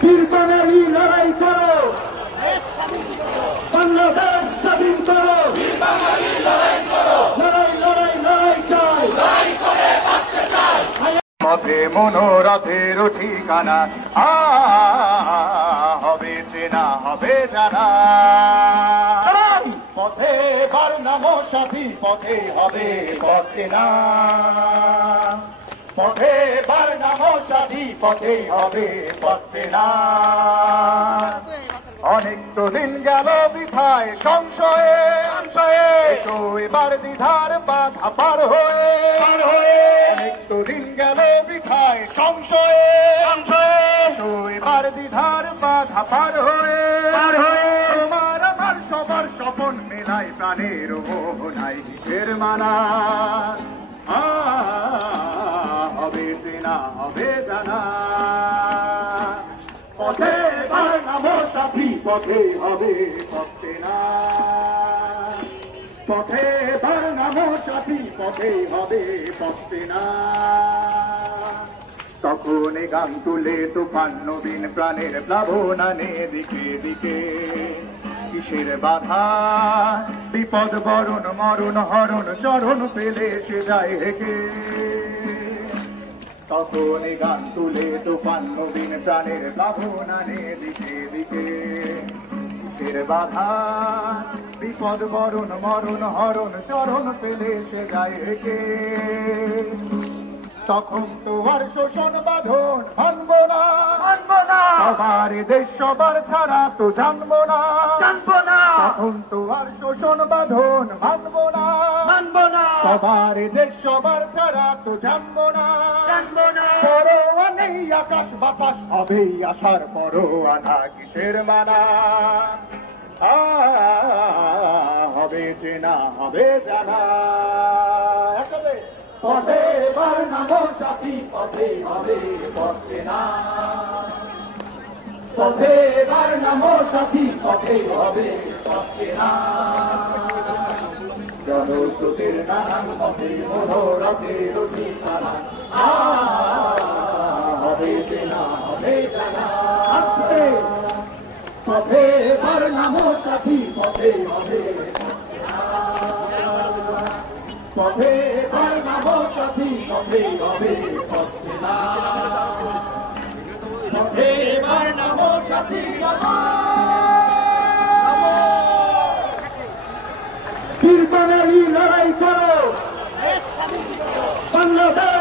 বীর বাঙালি লড়াই করো, বাংলাদেশ স্বাধীন করো, লড়াই লড়াই লড়াই চাই, পথে মনোরথের ঠিকানা হবে চেনা হবে জানা, পথে বার নাম সাথী পথে হবে পথ চেনা, পথে বার নাম সাথী পথে হবে পথ চেনা। অনেক তো দিন গেল বৃথায় সংশয়ে সংশয়ে, এসো এবার দ্বিধার বাধা পার হয়ে অনেক তো দিন গেল বৃথায় সংশয়ে সংশয়ে, এসো এবার দ্বিধার বাধা পার হয়ে তোমার আমার সবার স্বপন মেলায় প্রাণের মোহনায় কিসের মানা, হবে চেনা হবে জানা, পথে বার নাম সাথী পথে হবে পথ চেনা, পথে বার নাম সাথী পথে হবে পথ চেনা। তখন গান তুলে তুফান নবীন প্রাণের প্লাবনানে দিকে দিকে, কিসের বাধা বিপদ বরণ মরণ হরণ চরণ পেলে সে যায় হেকে, তখন গান তুলে তুফান নবীন প্রাণের প্লাবনানে দিকে দিকে, কিসের বাধা বিপদ বরণ মরণ হরণ চরণ পেলে সে যায় হেকে, তখন তো আর শোষণ বাঁধন মানবো না সবার দেশ সবার ছাড়া তো জানবো না তখন তো আর শোষণ বাঁধন মানবো না সবার দেশ সবার ছাড়া তো জানবো না পরোয়া নেই আকাশ বাতাস হবেই আসার পরোয়ানা কিসের মানা, হবে চেনা হবে জানা, পথে বার নাম সাথী পথে হবে পথ চেনা, পথে বার নাম সাথী পথে হবে পথ চেনা, জনস্রোতের নানান পথে মনোরথের ঠিকানা হবে চেনা হবে জানা, পথে বার নাম সাথী পথে হবে পথ চেনা, পথে বার নাম সাথী পথে হবে পথ চেনা, পথে বার নাম সাথী বীর বাঙালি লড়াই করো, বাংলাদেশ